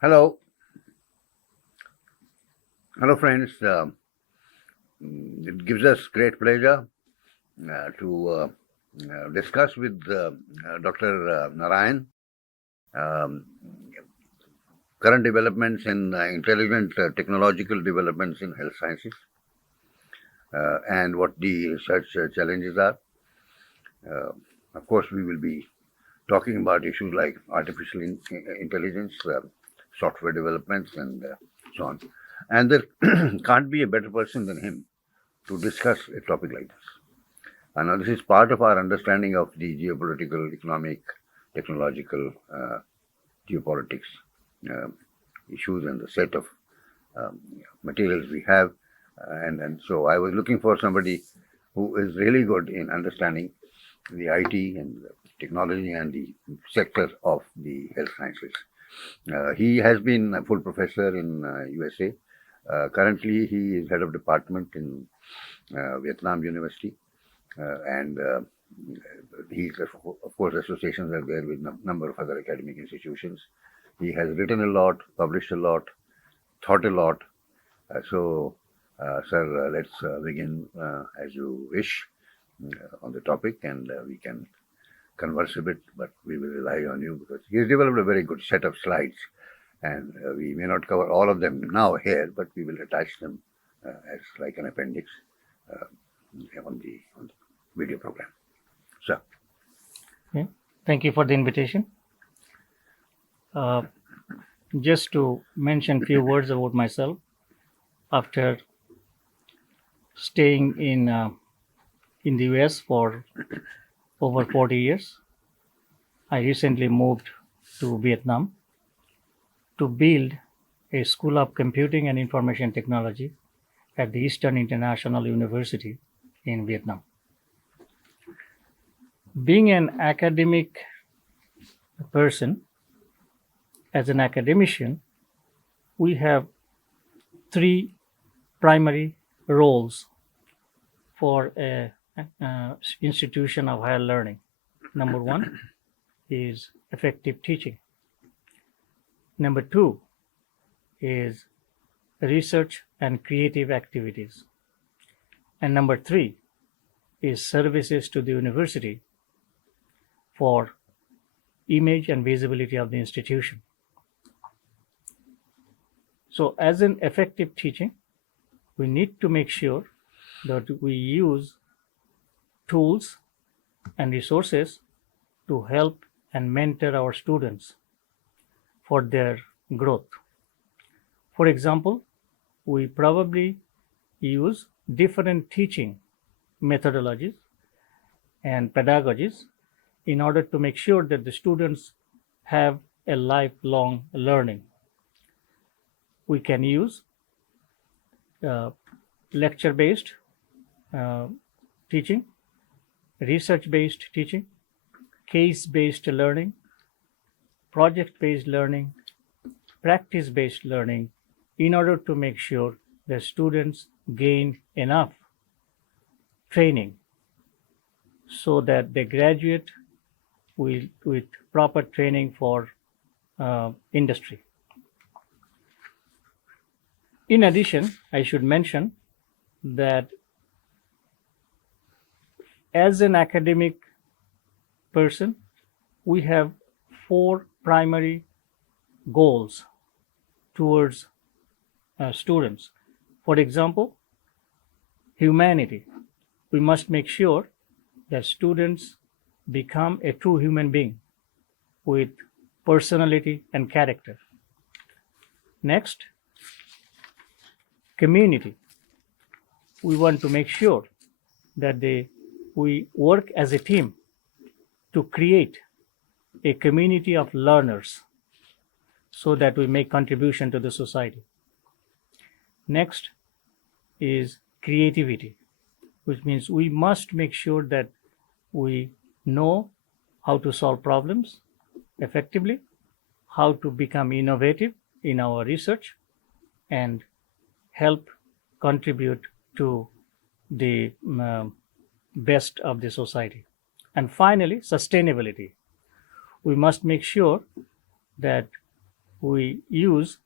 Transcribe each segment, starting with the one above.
Hello, hello, friends. It gives us great pleasure to discuss with Dr. Narayan um, current developments in intelligent technological developments in health sciences and what the research challenges are. Uh, of course, we will be talking about issues like artificial intelligence, software developments, and so on. And there can't be a better person than him to discuss a topic like this. And now this is part of our understanding of the geopolitical, economic, technological, geopolitics uh, issues and the set of materials we have. And so I was looking for somebody who is really good in understanding the IT and the technology and the sector of the health sciences. He has been a full professor in USA. Currently, he is head of department in Vietnam University, and he's, of course, associations are there with a number of other academic institutions. He has written a lot, published a lot, taught a lot. Sir, let's begin as you wish on the topic, and we can converse a bit, but we will rely on you because he has developed a very good set of slides, and we may not cover all of them now here, but we will attach them as like an appendix uh, on the video program. So, Yeah. Thank you for the invitation. Uh, just to mention a few words about myself, after staying in the US for over 40 years, I recently moved to Vietnam to build a School of Computing and Information Technology at the Eastern International University in Vietnam. Being an academic person, as an academician, we have three primary roles for a institution of higher learning. Number one is effective teaching. Number two is research and creative activities. And number three is services to the university for image and visibility of the institution. So, as an effective teaching, we need to make sure that we use tools and resources to help and mentor our students for their growth. For example, we probably use different teaching methodologies and pedagogies in order to make sure that the students have a lifelong learning. We can use lecture based teaching, research based teaching, case based learning, project based learning, practice based learning in order to make sure the students gain enough training so that they graduate with proper training for industry. In addition, I should mention that as an academic person, we have four primary goals towards students. For example, humanity. We must make sure that students become a true human being with personality and character. Next, community. We want to make sure that we work as a team to create a community of learners so that we make contribution to the society. Next is creativity, which means we must make sure that we know how to solve problems effectively, how to become innovative in our research, and help contribute to the best of the society. And finally, sustainability. We must make sure that we use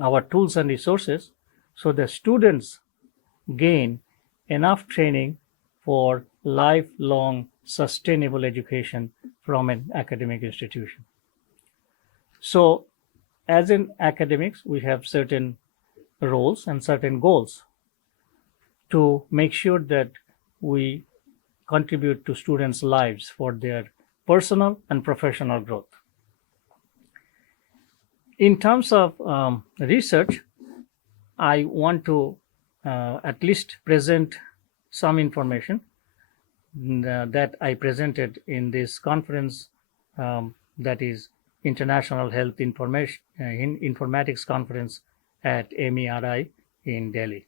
our tools and resources so the students gain enough training for lifelong sustainable education from an academic institution. So, as in academics, we have certain roles and certain goals to make sure that we contribute to students' lives for their personal and professional growth. In terms of research, I want to at least present some information that I presented in this conference, that is International Health Informatics Conference at MERI in Delhi.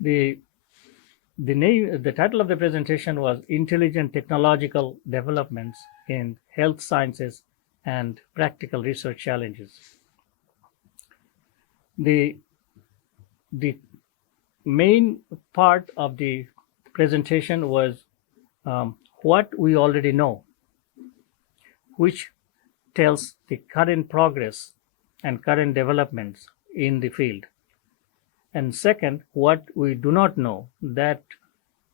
The title of the presentation was Intelligent Technological Developments in Health Sciences and Practical Research Challenges. The main part of the presentation was what we already know, which tells the current progress and current developments in the field. And second, what we do not know, that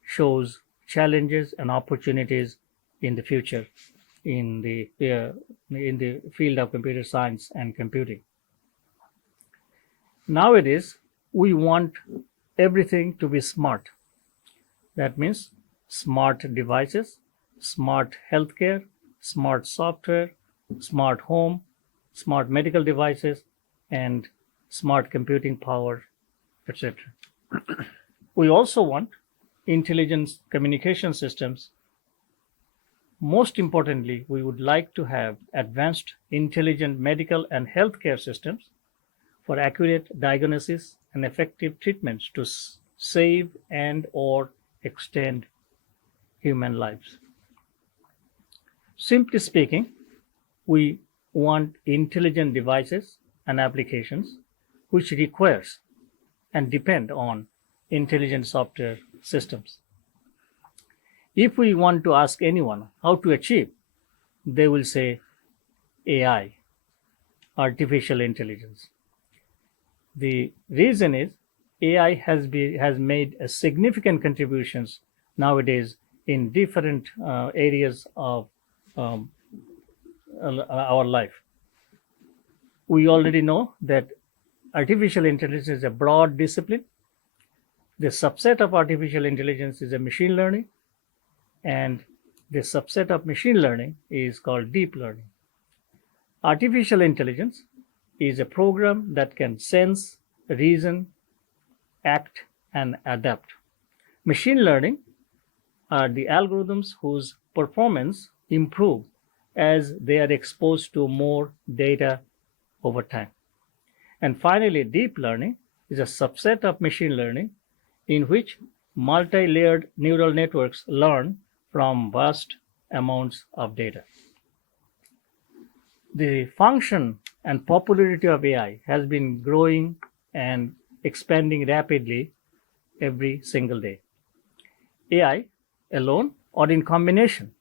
shows challenges and opportunities in the future in the field of computer science and computing. Nowadays, we want everything to be smart. That means smart devices, smart healthcare, smart software, smart home, smart medical devices, and smart computing power, etc. We also want intelligent communication systems. Most importantly, we would like to have advanced intelligent medical and healthcare systems for accurate diagnosis and effective treatments to save and or extend human lives. Simply speaking, we want intelligent devices and applications which requires and depend on intelligent software systems. If we want to ask anyone how to achieve, they will say AI, artificial intelligence. The reason is AI has made a significant contributions nowadays in different areas of our life. We already know that artificial intelligence is a broad discipline. The subset of artificial intelligence is a machine learning, and the subset of machine learning is called deep learning. Artificial intelligence is a program that can sense, reason, act, and adapt. Machine learning are the algorithms whose performance improve as they are exposed to more data over time. And finally, deep learning is a subset of machine learning in which multi-layered neural networks learn from vast amounts of data. The function and popularity of AI has been growing and expanding rapidly every single day. AI alone or in combination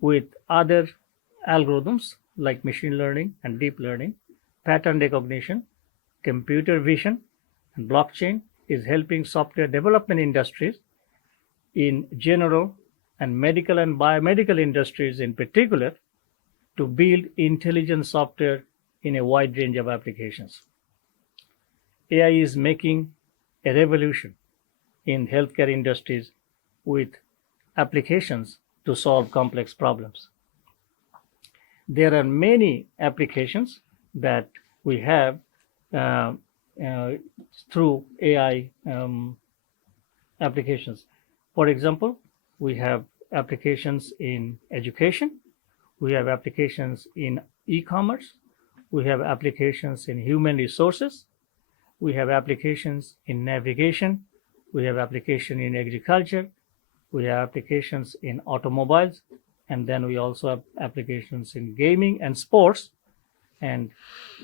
with other algorithms like machine learning and deep learning, pattern recognition, computer vision, and blockchain is helping software development industries in general and medical and biomedical industries in particular to build intelligent software in a wide range of applications. AI is making a revolution in healthcare industries with applications to solve complex problems. There are many applications that we have through AI applications. For example, we have applications in education, we have applications in e-commerce, we have applications in human resources, we have applications in navigation, we have application in agriculture, we have applications in automobiles, and then we also have applications in gaming and sports, and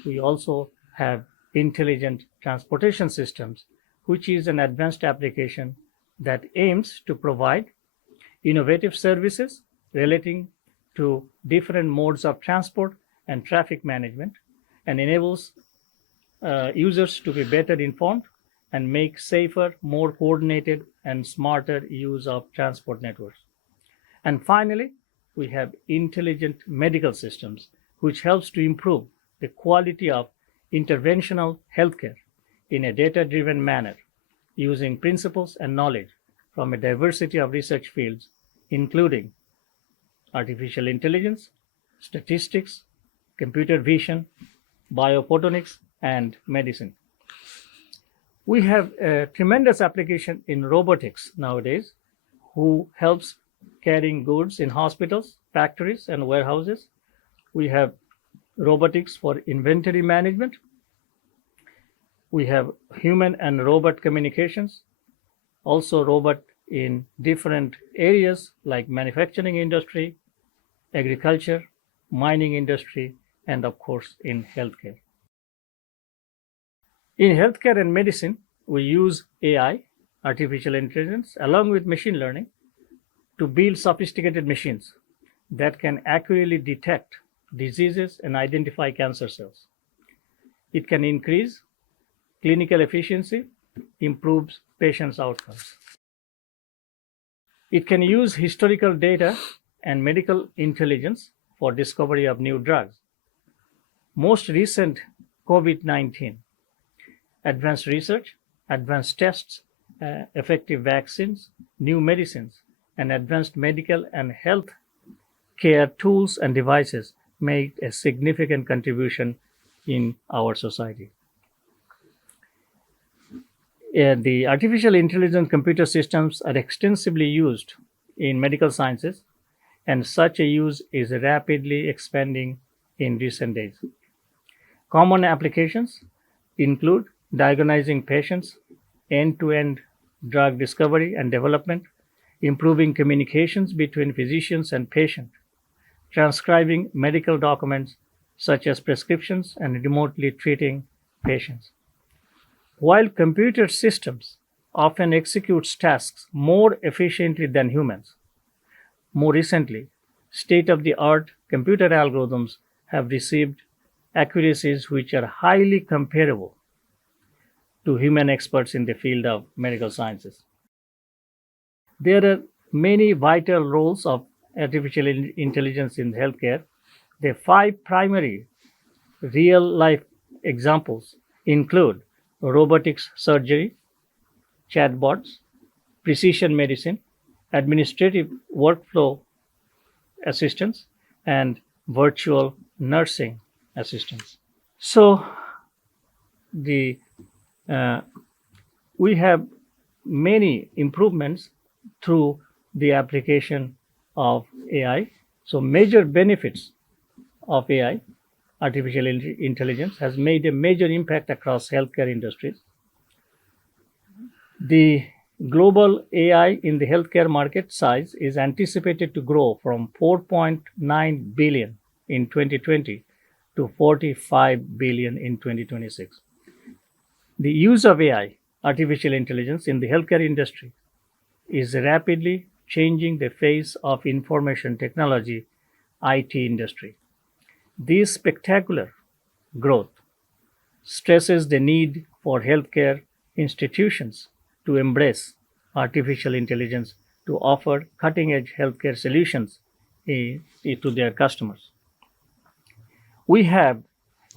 we also have intelligent transportation systems, which is an advanced application that aims to provide innovative services relating to different modes of transport and traffic management, and enables users to be better informed and make safer, more coordinated, and smarter use of transport networks. And finally, we have intelligent medical systems, which helps to improve the quality of interventional healthcare in a data-driven manner, using principles and knowledge from a diversity of research fields, including artificial intelligence, statistics, computer vision, biophotonics, and medicine. We have a tremendous application in robotics nowadays, who helps carrying goods in hospitals, factories, and warehouses. We have robotics for inventory management. We have human and robot communications, also robot in different areas like manufacturing industry, agriculture, mining industry, and of course in healthcare. In healthcare and medicine, we use AI, artificial intelligence, along with machine learning to build sophisticated machines that can accurately detect diseases and identify cancer cells. It can increase clinical efficiency, improves patients' outcomes. It can use historical data and medical intelligence for discovery of new drugs. Most recent COVID-19, advanced research, advanced tests, effective vaccines, new medicines, and advanced medical and health care tools and devices made a significant contribution in our society. The artificial intelligence computer systems are extensively used in medical sciences, and such a use is rapidly expanding in recent days. Common applications include diagnosing patients, end-to-end drug discovery and development, improving communications between physicians and patient, transcribing medical documents such as prescriptions, and remotely treating patients. While computer systems often execute tasks more efficiently than humans, more recently, state-of-the-art computer algorithms have received accuracies which are highly comparable to human experts in the field of medical sciences. There are many vital roles of artificial intelligence in healthcare. The 5 primary real-life examples include robotics surgery, chatbots, precision medicine, administrative workflow assistance, and virtual nursing assistance. So, the we have many improvements through the application of AI. So, major benefits of AI, artificial intelligence, has made a major impact across healthcare industries. The global AI in the healthcare market size is anticipated to grow from 4.9 billion in 2020 to 45 billion in 2026. The use of AI, artificial intelligence, in the healthcare industry is rapidly changing the face of information technology IT industry. This spectacular growth stresses the need for healthcare institutions to embrace artificial intelligence to offer cutting-edge healthcare solutions to their customers. We have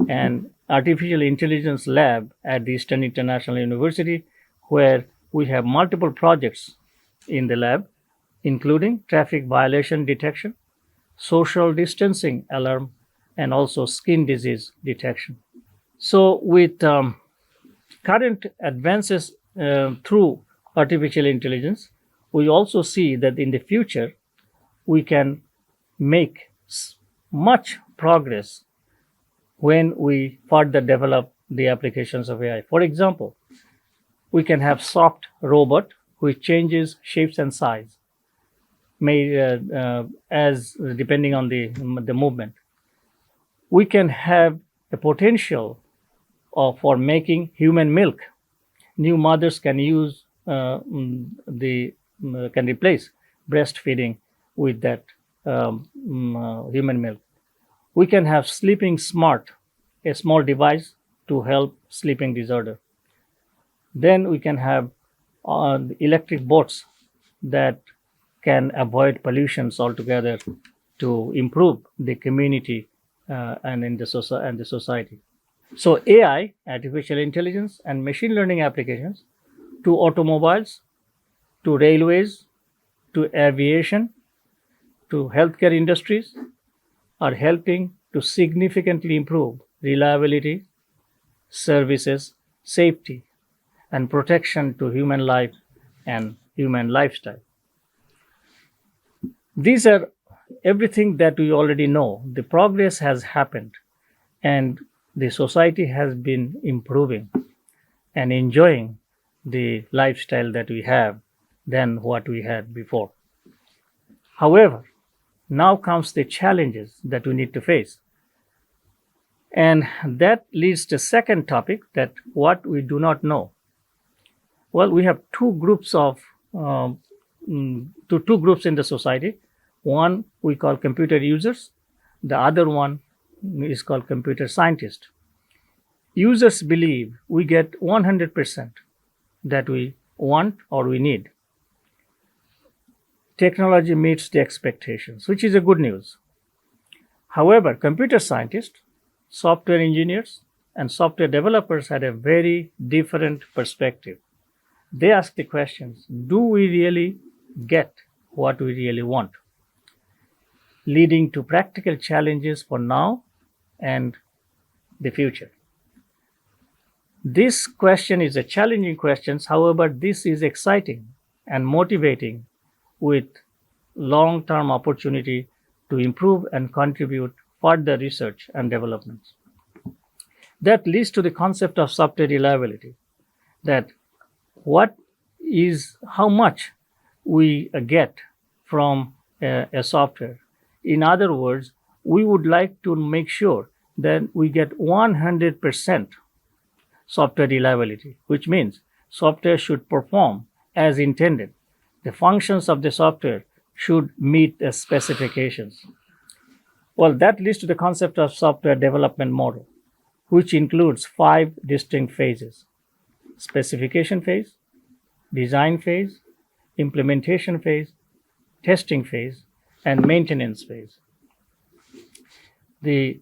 an artificial intelligence lab at the Eastern International University where we have multiple projects in the lab, including traffic violation detection, social distancing alarm, and also skin disease detection. So with current advances through artificial intelligence, we also see that in the future we can make much progress when we further develop the applications of AI. For example, we can have soft robot which changes shapes and size, as depending on the movement. We can have a potential for making human milk. New mothers can use can replace breastfeeding with that human milk. We can have sleeping smart, a small device to help sleeping disorder. Then we can have electric boats that can avoid pollutions altogether to improve the community and in the society. So AI, artificial intelligence, and machine learning applications to automobiles, to railways, to aviation, to healthcare industries are helping to significantly improve reliability, services, safety, and protection to human life and human lifestyle. These are everything that we already know. The progress has happened, and the society has been improving and enjoying the lifestyle that we have than what we had before. However, now comes the challenges that we need to face. And that leads to the second topic, that what we do not know. Well, we have two groups in the society. One we call computer users. The other one is called computer scientists. Users believe we get 100% that we want or we need. Technology meets the expectations, which is a good news. However, computer scientists, software engineers, and software developers had a very different perspective. They ask the questions, do we really get what we really want? Leading to practical challenges for now and the future. This question is a challenging question. However, this is exciting and motivating with long-term opportunity to improve and contribute further research and developments. That leads to the concept of software reliability, that how much we get from a software. In other words, we would like to make sure that we get 100% software reliability, which means software should perform as intended. The functions of the software should meet the specifications. Well, that leads to the concept of software development model, which includes 5 distinct phases: specification phase, design phase, implementation phase, testing phase, and maintenance phase. The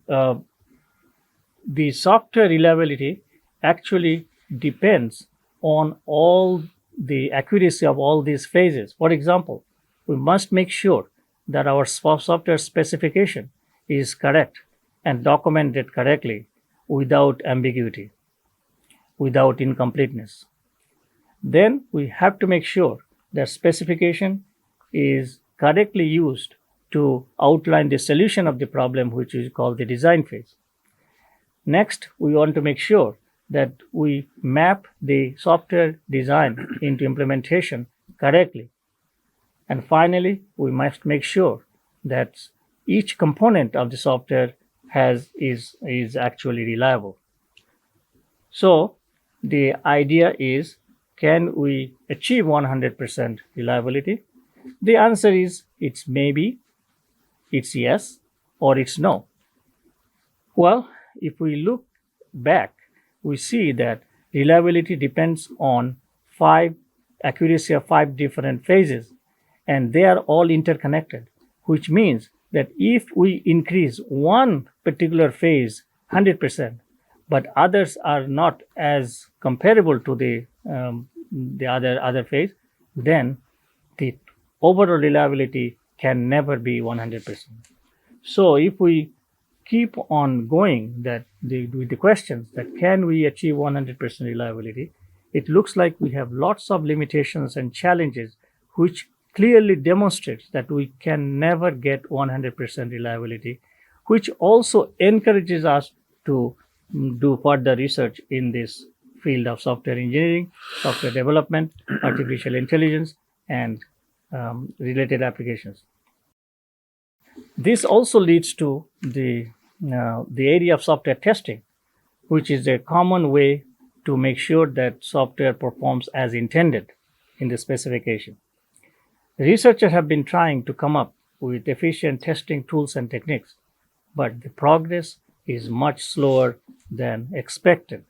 software reliability actually depends on all the accuracy of all these phases. For example, we must make sure that our software specification is correct and documented correctly without ambiguity, without incompleteness. Then we have to make sure that specification is correctly used to outline the solution of the problem, which is called the design phase. Next, we want to make sure that we map the software design into implementation correctly. And finally, we must make sure that each component of the software is actually reliable. So the idea is, can we achieve 100% reliability? The answer is, it's maybe, it's yes, or it's no. Well, if we look back, we see that reliability depends on accuracy of 5 different phases, and they are all interconnected, which means that if we increase one particular phase 100%, but others are not as comparable to the other phase, then the overall reliability can never be 100%. So if we keep on going with the questions that can we achieve 100% reliability, it looks like we have lots of limitations and challenges, which clearly demonstrates that we can never get 100% reliability, which also encourages us to do further research in this field of software engineering, software development, artificial intelligence, and related applications. This also leads to the area of software testing, which is a common way to make sure that software performs as intended in the specification. Researchers have been trying to come up with efficient testing tools and techniques. but the progress is much slower than expected.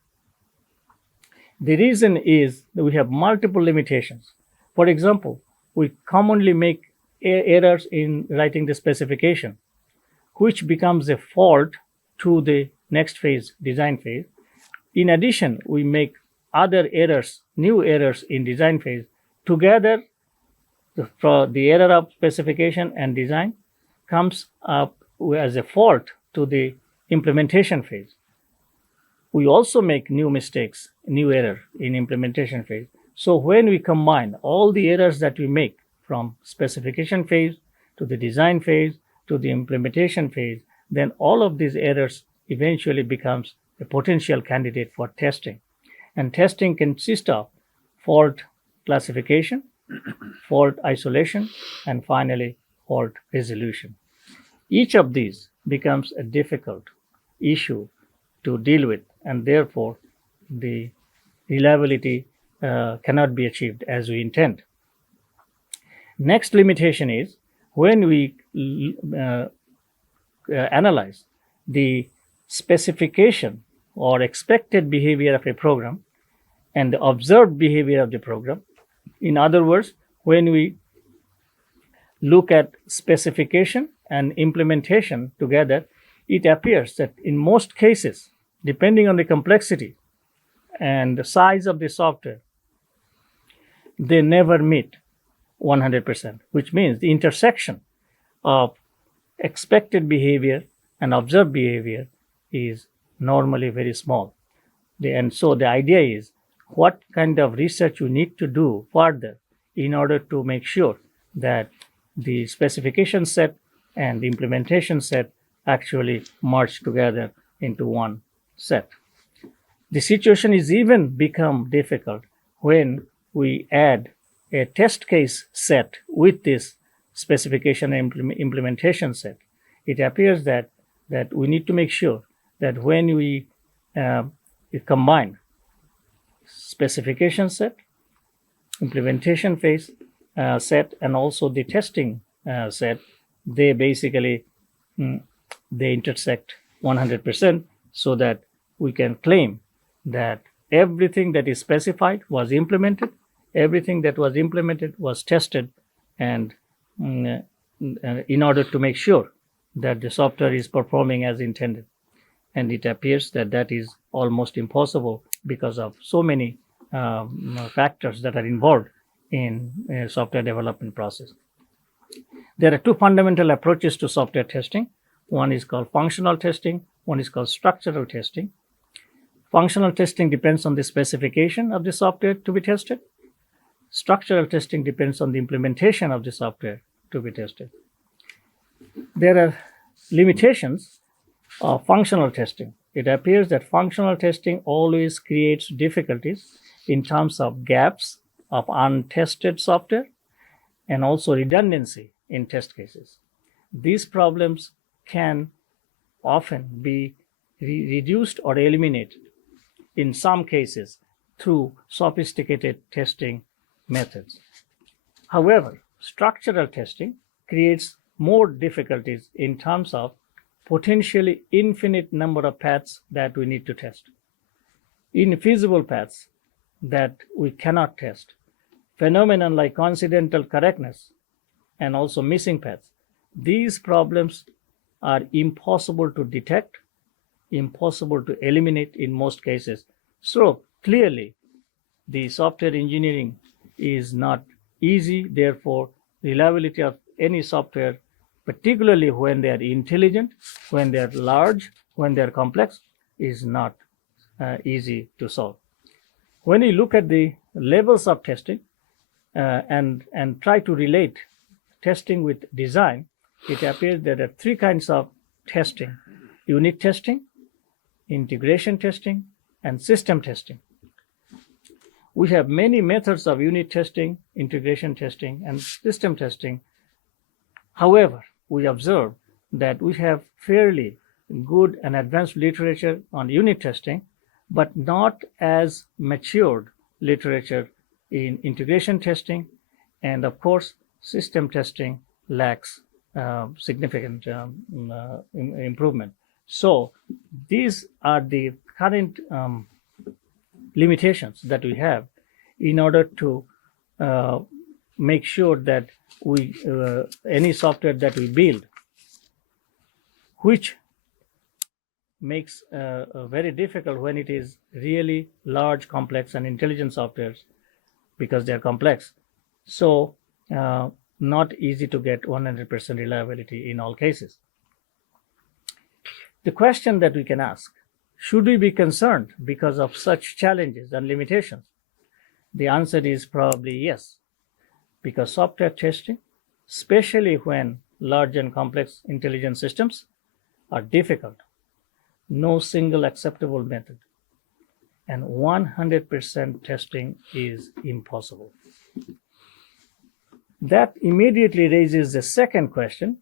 The reason is that we have multiple limitations. For example, we commonly make errors in writing the specification, which becomes a fault to the next phase, design phase. In addition, we make other errors, new errors in design phase. Together, the error of specification and design comes up as a fault to the implementation phase. We also make new mistakes, new error in implementation phase. So when we combine all the errors that we make from specification phase to the design phase to the implementation phase, then all of these errors eventually becomes a potential candidate for testing. And testing consists of fault classification, fault isolation, and finally fault resolution. Each of these becomes a difficult issue to deal with, and therefore the reliability cannot be achieved as we intend. Next limitation is when we analyze the specification or expected behavior of a program and the observed behavior of the program. In other words, when we look at specification and implementation together, it appears that in most cases, depending on the complexity and the size of the software, they never meet 100%, which means the intersection of expected behavior and observed behavior is normally very small. And so the idea is what kind of research you need to do further in order to make sure that the specification set and the implementation set actually merge together into one set. The situation is even become difficult when we add a test case set with this specification and implementation set. It appears that we need to make sure that when we combine specification set, implementation phase set, and also the testing set, they basically they intersect 100% so that we can claim that everything that is specified was implemented, everything that was implemented was tested, and in order to make sure that the software is performing as intended. And it appears that that is almost impossible because of so many factors that are involved in software development process. There are two fundamental approaches to software testing. One is called functional testing, one is called structural testing. Functional testing depends on the specification of the software to be tested. Structural testing depends on the implementation of the software to be tested. There are limitations of functional testing. It appears that functional testing always creates difficulties in terms of gaps of untested software and also redundancy in test cases. These problems can often be reduced or eliminated in some cases through sophisticated testing methods. However, structural testing creates more difficulties in terms of potentially infinite number of paths that we need to test, infeasible paths that we cannot test, phenomena like coincidental correctness and also missing paths. These problems are impossible to detect, impossible to eliminate in most cases. So clearly, the software engineering is not easy. Therefore, reliability of any software, particularly when they are intelligent, when they are large, when they are complex, is not easy to solve. When you look at the levels of testing and try to relate testing with design, it appears there are three kinds of testing: unit testing, integration testing, and system testing. We have many methods of unit testing, integration testing, and system testing. However, we observe that we have fairly good and advanced literature on unit testing, but not as matured literature in integration testing, and of course, system testing lacks significant improvement. So these are the current limitations that we have in order to make sure that we any software that we build, which makes very difficult when it is really large, complex, and intelligent softwares because they are complex. So not easy to get 100% reliability in all cases. The question that we can ask, should we be concerned because of such challenges and limitations? The answer is probably yes, because software testing, especially when large and complex intelligent systems, are difficult. No single acceptable method, and 100% testing is impossible. That immediately raises the second question,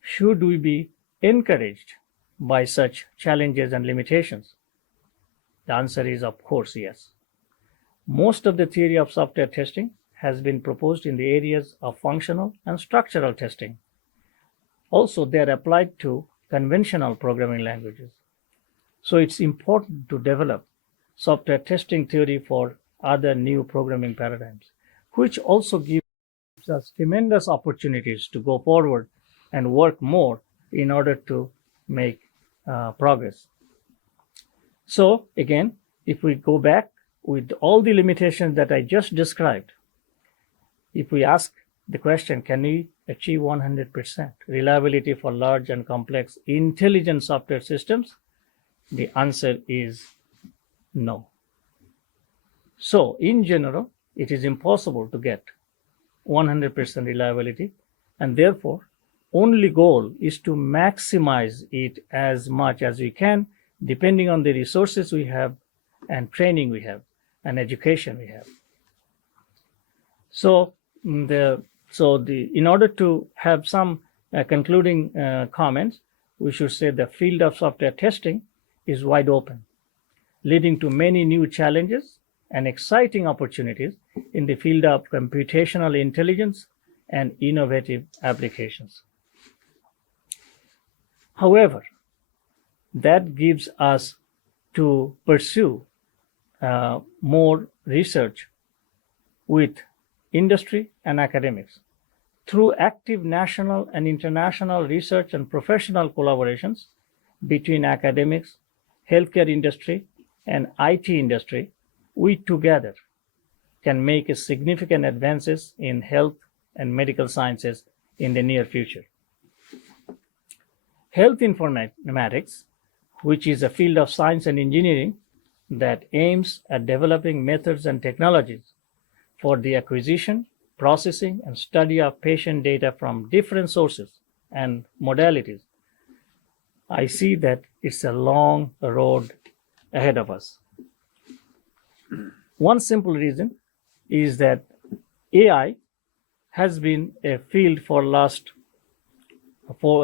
should we be encouraged by such challenges and limitations? The answer is, of course, yes. Most of the theory of software testing has been proposed in the areas of functional and structural testing. Also, they are applied to conventional programming languages. So it's important to develop software testing theory for other new programming paradigms, which also gives us tremendous opportunities to go forward and work more in order to make progress. So again, if we go back with all the limitations that I just described, if we ask the question, can we achieve 100% reliability for large and complex intelligent software systems? The answer is no. So in general, it is impossible to get 100% reliability, and therefore only goal is to maximize it as much as we can, depending on the resources we have and training we have and education we have. So in order to have some concluding comments, we should say the field of software testing is wide open, leading to many new challenges and exciting opportunities in the field of computational intelligence and innovative applications. However, that gives us to pursue more research with industry and academics through active national and international research and professional collaborations between academics, healthcare industry, and IT industry. We together can make a significant advances in health and medical sciences in the near future. Health informatics, which is a field of science and engineering that aims at developing methods and technologies for the acquisition, processing, and study of patient data from different sources and modalities, I see that it's a long road ahead of us. One simple reason is that AI has been a field for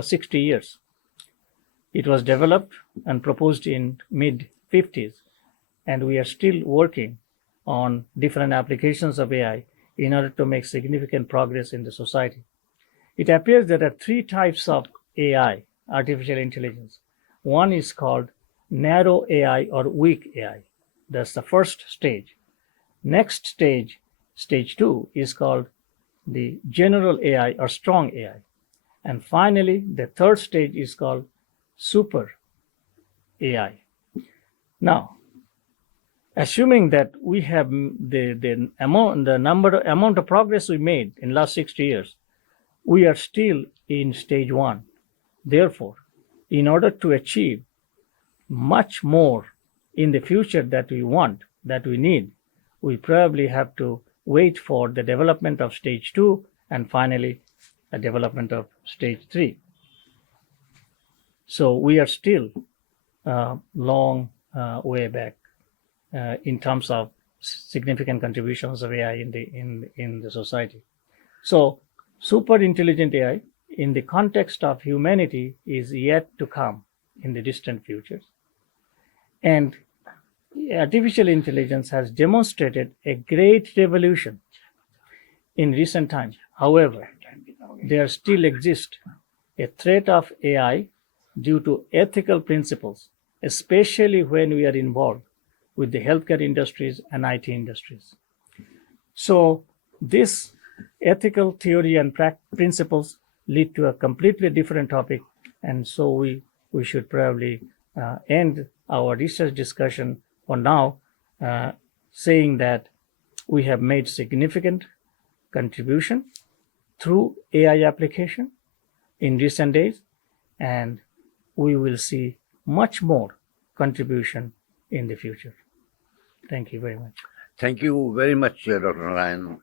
60 years. It was developed and proposed in mid-50s, and we are still working on different applications of AI in order to make significant progress in the society. It appears that there are three types of AI, artificial intelligence. One is called narrow AI or weak AI. That's the first stage. Next stage, stage 2, is called the general AI or strong AI. And finally, the third stage is called super AI. Now, assuming that we have the amount of progress we made in last 60 years, we are still in stage 1. Therefore, in order to achieve much more in the future that we want, that we need, we probably have to wait for the development of stage 2 and finally the development of stage 3. So we are still long way back in terms of significant contributions of AI in the society. So super intelligent AI in the context of humanity is yet to come in the distant future. And artificial intelligence has demonstrated a great revolution in recent times. However, there still exist a threat of AI due to ethical principles, especially when we are involved with the healthcare industries and IT industries. So this ethical theory and principles lead to a completely different topic, and so we should probably end our research discussion for now, saying that we have made significant contribution through AI application in recent days, and we will see much more contribution in the future. Thank you very much. Thank you very much, Dr. Narayan.